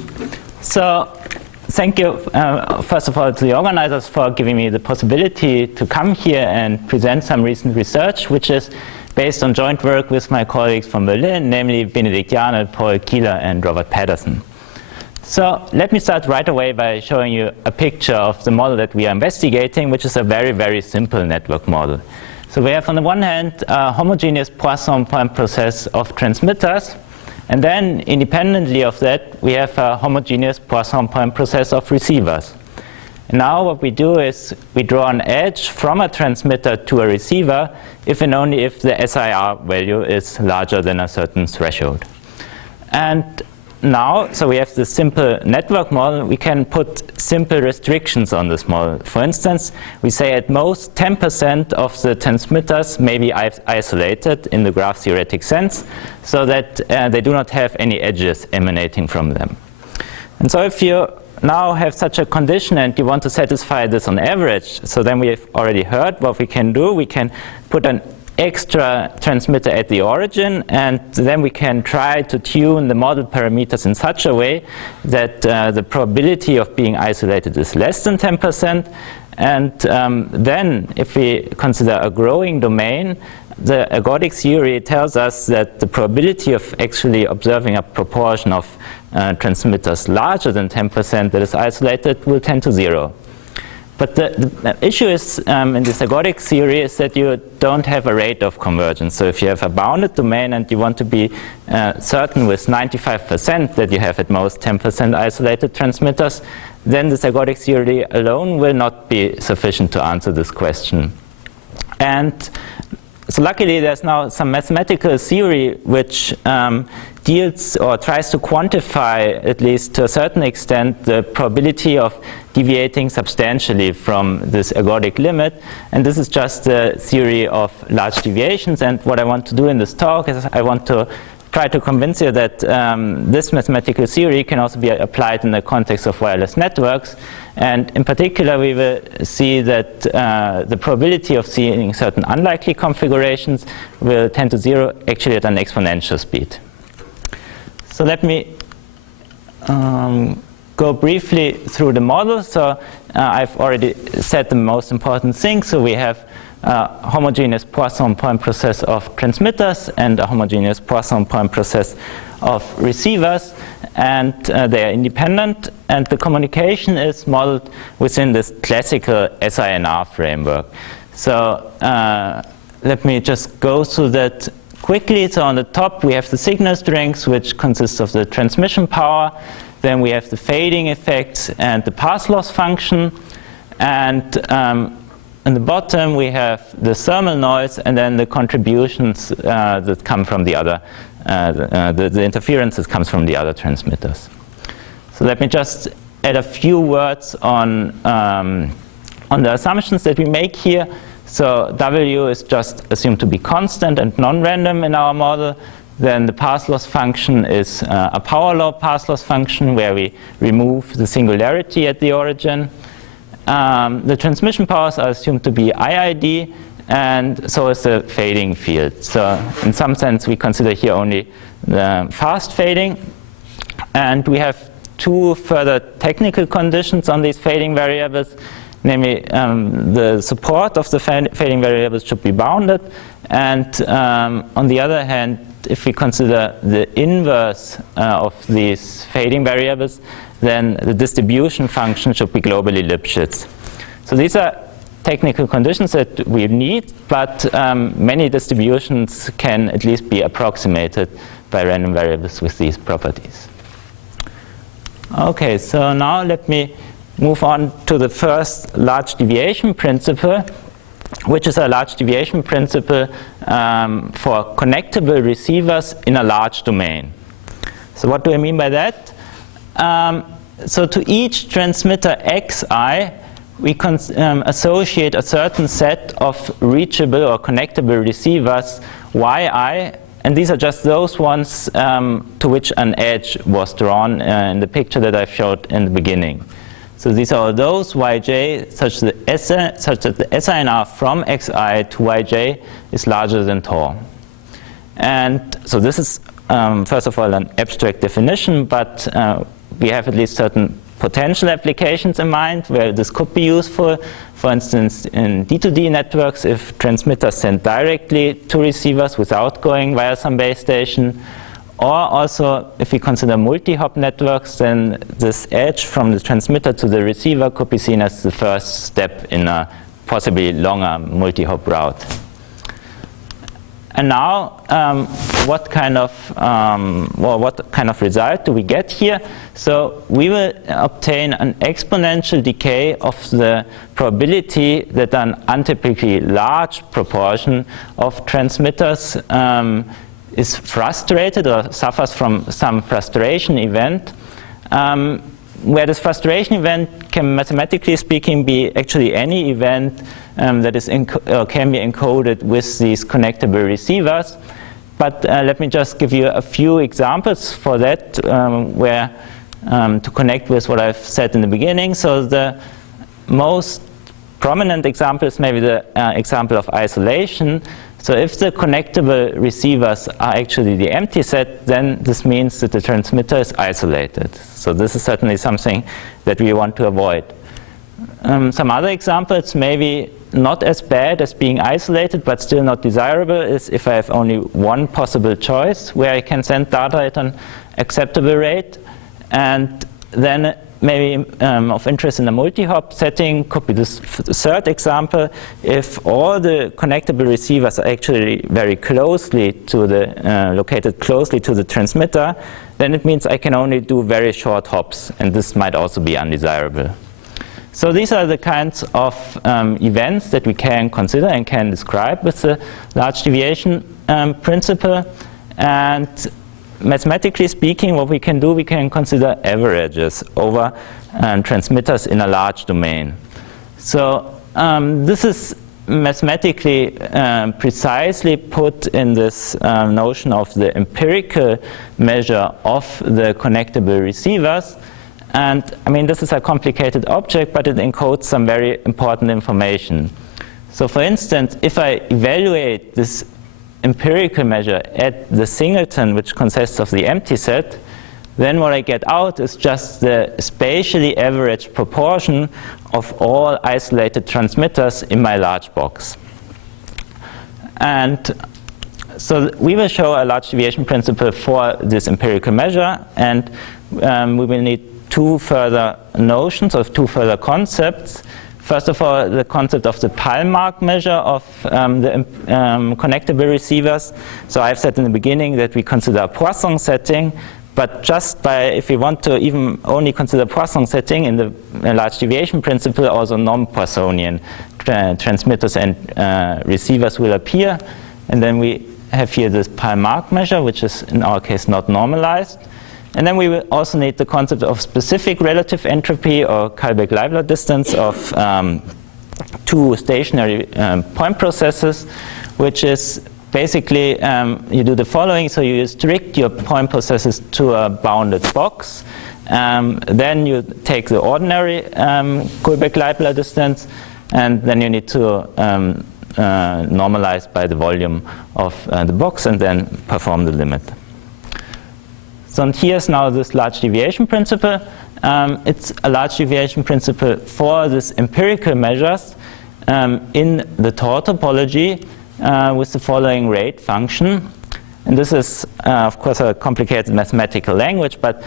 much. So thank you, first of all, to the organizers for giving me the possibility to come here and present some recent research, which is based on joint work with my colleagues from Berlin, namely Benedikt Janel, Paul Keeler, and Robert Patterson. So let me start right away by showing you a picture of the model that we are investigating, which is a very, very simple network model. So we have on the one hand a homogeneous Poisson point process of transmitters, and then independently of that we have a homogeneous Poisson point process of receivers. And now what we do is we draw an edge from a transmitter to a receiver if and only if the SIR value is larger than a certain threshold. And now, so we have this simple network model, we can put simple restrictions on this model. For instance, we say at most 10% of the transmitters may be isolated in the graph theoretic sense, so that they do not have any edges emanating from them. And so if you now have such a condition and you want to satisfy this on average, so then we have already heard what we can do. We can put an extra transmitter at the origin, and then we can try to tune the model parameters in such a way that the probability of being isolated is less than 10%. And then if we consider a growing domain, the ergodic theory tells us that the probability of actually observing a proportion of transmitters larger than 10% that is isolated will tend to 0. But the issue is, in this ergodic theory, is that you don't have a rate of convergence. So if you have a bounded domain and you want to be certain with 95% that you have at most 10% isolated transmitters, then this ergodic theory alone will not be sufficient to answer this question. And so luckily there's now some mathematical theory which deals or tries to quantify, at least to a certain extent, the probability of deviating substantially from this ergodic limit. And this is just the theory of large deviations. And what I want to do in this talk is I want to try to convince you that this mathematical theory can also be applied in the context of wireless networks. And in particular, we will see that the probability of seeing certain unlikely configurations will tend to 0 actually at an exponential speed. So let me go briefly through the model. So I've already said the most important thing. So we have a homogeneous Poisson point process of transmitters and a homogeneous Poisson point process of receivers, and they are independent, and the communication is modeled within this classical SINR framework. So let me just go through that quickly. So on the top we have the signal strength, which consists of the transmission power. Then we have the fading effects and the path loss function. And on the bottom we have the thermal noise and then the contributions that come from the other, the interference that comes from the other transmitters. So let me just add a few words on the assumptions that we make here. So W is just assumed to be constant and non-random in our model. Then the path loss function is a power law path loss function where we remove the singularity at the origin. The transmission powers are assumed to be IID, and so is the fading field. So in some sense we consider here only the fast fading. And we have two further technical conditions on these fading variables. Namely, the support of the fading variables should be bounded, and on the other hand, if we consider the inverse of these fading variables, then the distribution function should be globally Lipschitz. So these are technical conditions that we need, but many distributions can at least be approximated by random variables with these properties. Okay, so now let me move on to the first large deviation principle, which is a large deviation principle for connectable receivers in a large domain. So what do I mean by that? So to each transmitter xi, we associate a certain set of reachable or connectable receivers yi, and these are just those ones to which an edge was drawn in the picture that I showed in the beginning. So these are those yj such that the SINR from xi to yj is larger than tau. And so this is first of all an abstract definition, but we have at least certain potential applications in mind where this could be useful. For instance, in D2D networks, if transmitters send directly to receivers without going via some base station. Or also, if we consider multi-hop networks, then this edge from the transmitter to the receiver could be seen as the first step in a possibly longer multi-hop route. And now, what kind of result do we get here? So we will obtain an exponential decay of the probability that an untypically large proportion of transmitters is frustrated or suffers from some frustration event, where this frustration event can, mathematically speaking, be actually any event that is can be encoded with these connectable receivers. But let me just give you a few examples for that, where to connect with what I've said in the beginning. So the most prominent example is maybe the example of isolation. So if the connectable receivers are actually the empty set, then this means that the transmitter is isolated. So this is certainly something that we want to avoid. Some other examples, maybe not as bad as being isolated, but still not desirable, is if I have only one possible choice where I can send data at an acceptable rate. And then maybe of interest in a multi-hop setting could be this third example. If all the connectable receivers are actually very closely to the, located closely to the transmitter, then it means I can only do very short hops, and this might also be undesirable. So these are the kinds of events that we can consider and can describe with the large deviation principle. And mathematically speaking, what we can do, we can consider averages over transmitters in a large domain. So this is mathematically precisely put in this notion of the empirical measure of the connectable receivers. And I mean, this is a complicated object, but it encodes some very important information. So for instance, if I evaluate this empirical measure at the singleton, which consists of the empty set, then what I get out is just the spatially averaged proportion of all isolated transmitters in my large box. And so we will show a large deviation principle for this empirical measure, and we will need two further notions or two further concepts. First of all, the concept of the Palmark measure of the connectable receivers. So I've said in the beginning that we consider a Poisson setting, but just by, if we want to even only consider Poisson setting in the large deviation principle, also non-Poissonian transmitters and receivers will appear. And then we have here this Palmark measure, which is in our case not normalized. And then we will also need the concept of specific relative entropy or Kalbeck-Leibler distance of two stationary point processes, which is basically you do the following. So you restrict your point processes to a bounded box. Then you take the ordinary Kalbeck-Leibler distance, and then you need to normalize by the volume of the box and then perform the limit. So and here's now this large deviation principle. It's a large deviation principle for this empirical measures in the Tor topology with the following rate function. And this is, of course, a complicated mathematical language, but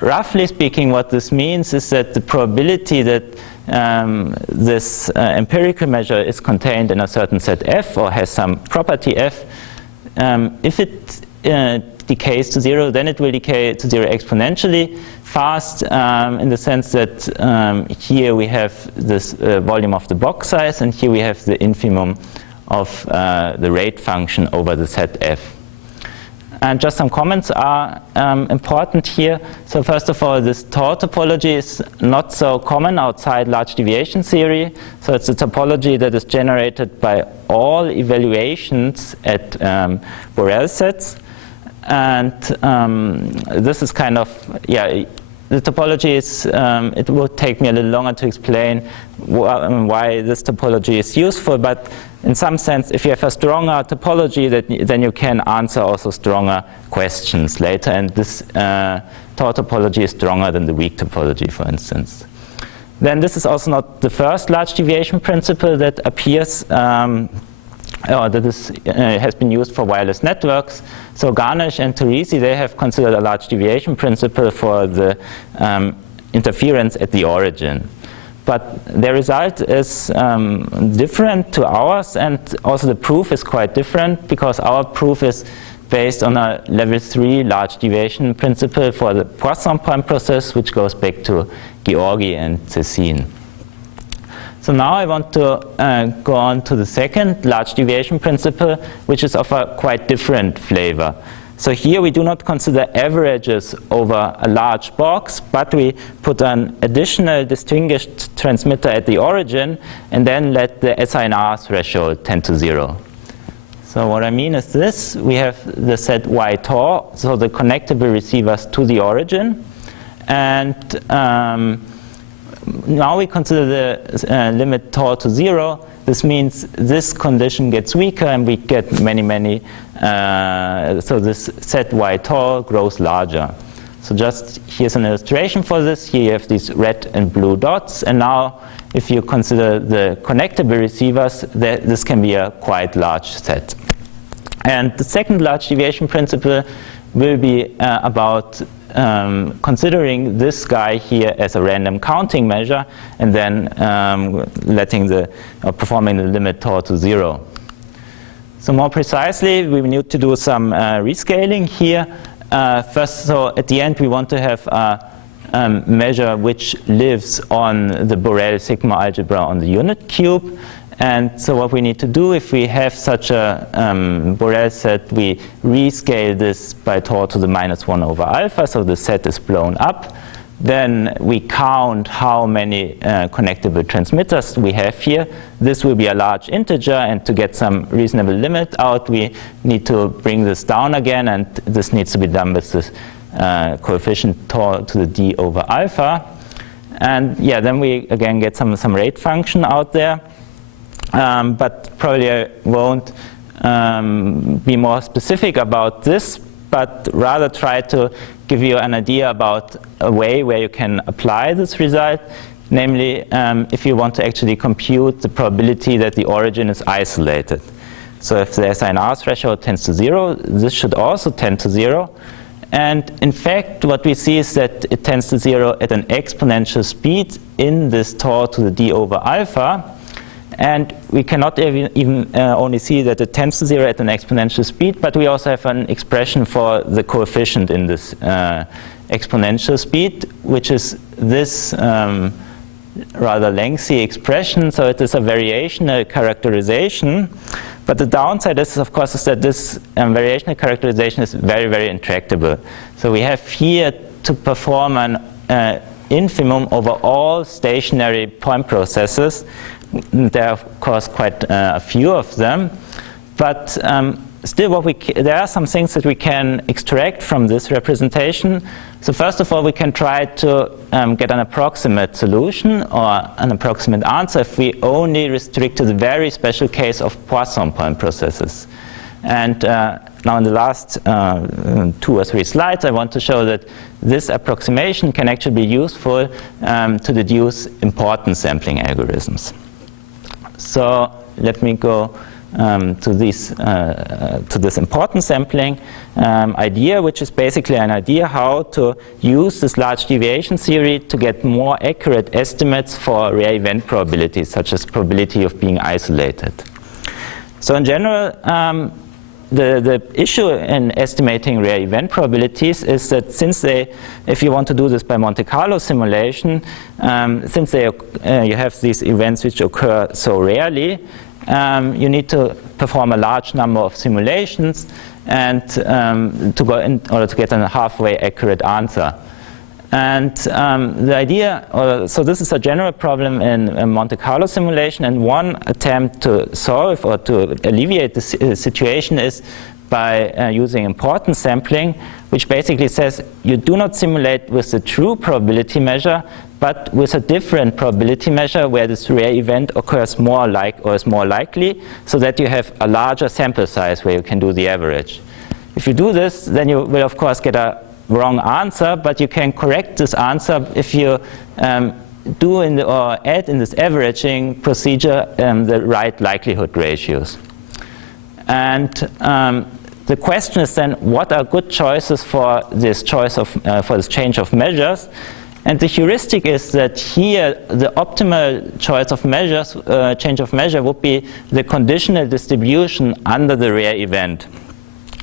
roughly speaking, what this means is that the probability that this empirical measure is contained in a certain set F or has some property F, if it decays to zero, then it will decay to zero exponentially fast, in the sense that here we have this volume of the box size, and here we have the infimum of the rate function over the set F. And just some comments are important here. So first of all, this Tor topology is not so common outside large deviation theory. So it's a topology that is generated by all evaluations at Borel sets. And this is kind of, yeah, the topology is, it will take me a little longer to explain why this topology is useful, but in some sense, if you have a stronger topology, then you can answer also stronger questions later. And this tall topology is stronger than the weak topology, for instance. Then this is also not the first large deviation principle that appears, has been used for wireless networks. So Ganesh and Teresi, they have considered a large deviation principle for the interference at the origin. But their result is different to ours, and also the proof is quite different, because our proof is based on a level 3 large deviation principle for the Poisson point process, which goes back to Georgii and Zessin. So now I want to go on to the second large deviation principle, which is of a quite different flavor. So here we do not consider averages over a large box, but we put an additional distinguished transmitter at the origin and then let the SINR threshold tend to 0. So what I mean is this: we have the set y tau, so the connectable receivers to the origin, and now we consider the limit tau to 0. This means this condition gets weaker and we get many, so this set y tau grows larger. So just here's an illustration for this. Here you have these red and blue dots, and now if you consider the connectable receivers, this can be a quite large set. And the second large deviation principle will be about considering this guy here as a random counting measure, and then performing the limit tau to 0. So more precisely, we need to do some rescaling here. First, so at the end, we want to have a measure which lives on the Borel sigma algebra on the unit cube. And so what we need to do, if we have such a Borel set, we rescale this by tau to the -1 over alpha, so the set is blown up. Then we count how many connectable transmitters we have here. This will be a large integer, and to get some reasonable limit out, we need to bring this down again, and this needs to be done with this coefficient tau to the d over alpha. And yeah, then we again get some rate function out there. But probably I won't be more specific about this, but rather try to give you an idea about a way where you can apply this result. Namely, if you want to actually compute the probability that the origin is isolated. So if the SINR threshold tends to 0, this should also tend to 0. And in fact, what we see is that it tends to 0 at an exponential speed in this tau to the d over alpha. And we cannot even only see that it tends to 0 at an exponential speed, but we also have an expression for the coefficient in this exponential speed, which is this rather lengthy expression. So it is a variational characterization. But the downside is, of course, is that this variational characterization is very intractable. So we have here to perform an infimum over all stationary point processes. There are, of course, quite a few of them, but still there are some things that we can extract from this representation. So first of all, we can try to get an approximate solution or an approximate answer if we only restrict to the very special case of Poisson point processes. And now in the last 2 or 3 slides, I want to show that this approximation can actually be useful to deduce importance sampling algorithms. So let me go to this importance sampling idea, which is basically an idea how to use this large deviation theory to get more accurate estimates for rare event probabilities, such as probability of being isolated. So in general, the issue in estimating rare event probabilities is that if you want to do this by Monte Carlo simulation, since you have these events which occur so rarely, you need to perform a large number of simulations and to go in order to get a halfway accurate answer. And the idea, so this is a general problem in Monte Carlo simulation, and one attempt to solve or to alleviate the situation is by using importance sampling, which basically says you do not simulate with the true probability measure, but with a different probability measure where this rare event occurs or is more likely, so that you have a larger sample size where you can do the average. If you do this, then you will of course get a wrong answer, but you can correct this answer if you do or add in this averaging procedure the right likelihood ratios. And the question is then, what are good choices for this choice of for this change of measures? And the heuristic is that here the optimal choice of measures, change of measure, would be the conditional distribution under the rare event.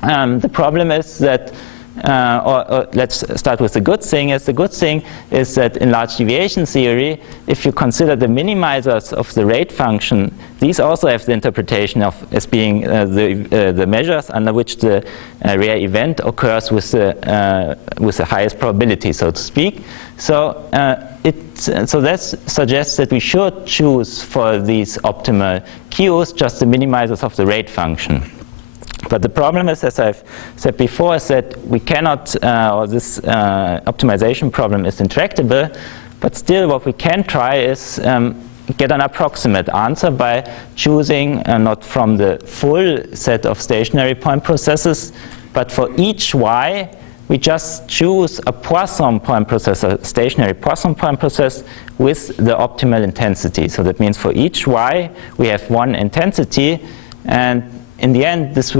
The problem is that, or let's start with the good thing. The good thing is that in large deviation theory, if you consider the minimizers of the rate function, these also have the interpretation of as being the measures under which the rare event occurs with the highest probability, so to speak. So so that suggests that we should choose for these optimal Qs just the minimizers of the rate function. But the problem is, as I've said before, is that we cannot, or this optimization problem is intractable, but still what we can try is get an approximate answer by choosing not from the full set of stationary point processes, but for each y, we just choose a Poisson point process, a stationary Poisson point process with the optimal intensity. So that means for each y, we have one intensity, and in the end, this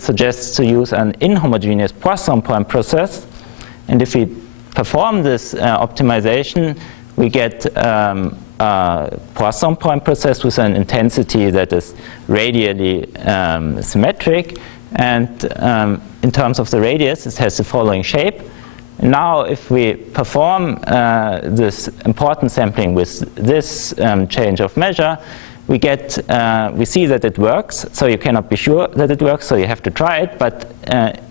suggests to use an inhomogeneous Poisson point process. And if we perform this optimization, we get a Poisson point process with an intensity that is radially symmetric. And in terms of the radius, it has the following shape. Now, if we perform this importance sampling with this change of measure, we see that it works. So you cannot be sure that it works, so you have to try it. But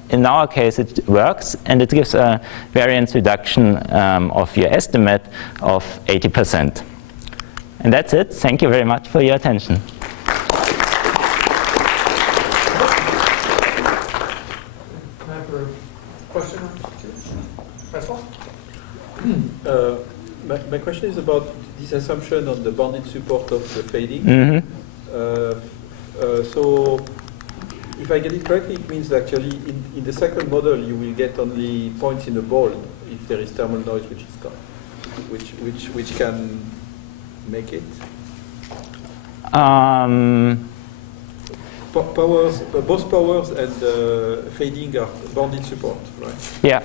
in our case, it works, and it gives a variance reduction of your estimate of 80%. And that's it. Thank you very much for your attention. Time for a question or two? My question is about this assumption on the bounded support of the fading. Mm-hmm. So, if I get it correctly, it means that actually in the second model you will get only points in the ball if there is thermal noise which is gone, which can make it. Both powers and fading are bounded support, right? Yeah.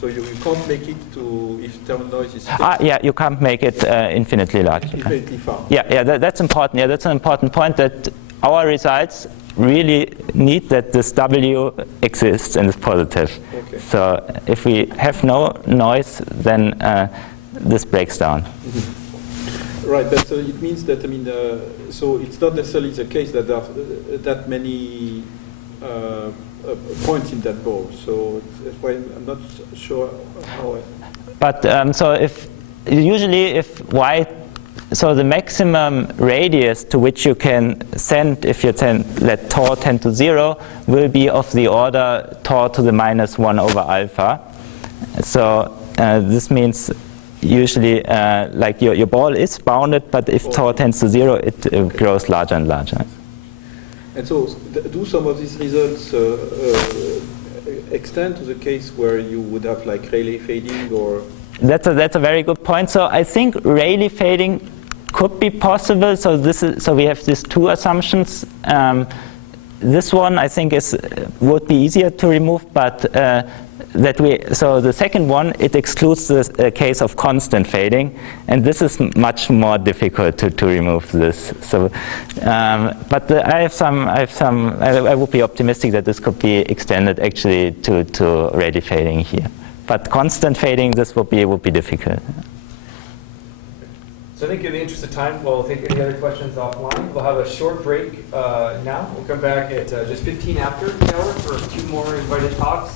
So you can't make it to if thermal noise is fixed. Yeah, you can't make it infinitely large. Infinitely far. Yeah, that's important. Yeah, that's an important point, that our results really need that this W exists and is positive. Okay. So if we have no noise, then this breaks down. Mm-hmm. Right, but it means that, so it's not necessarily the case that there are that many points in that ball. So that's why I'm not sure how But so if y, so the maximum radius to which you can send, if you let tau tend to 0, will be of the order tau to the -1 over alpha. So this means usually like your ball is bounded, but if tau tends to 0, it grows larger and larger. And so do some of these results extend to the case where you would have like Rayleigh fading, or? That's a very good point. So I think Rayleigh fading could be possible. So we have these two assumptions. This one I think would be easier to remove, but so the second one, it excludes the case of constant fading, and this is much more difficult to remove this. So, but I would be optimistic that this could be extended actually to Rayleigh fading here. But constant fading, this would be difficult. So I think in the interest of time, we'll take any other questions offline. We'll have a short break now. We'll come back at just 15 after the hour for 2 more invited talks.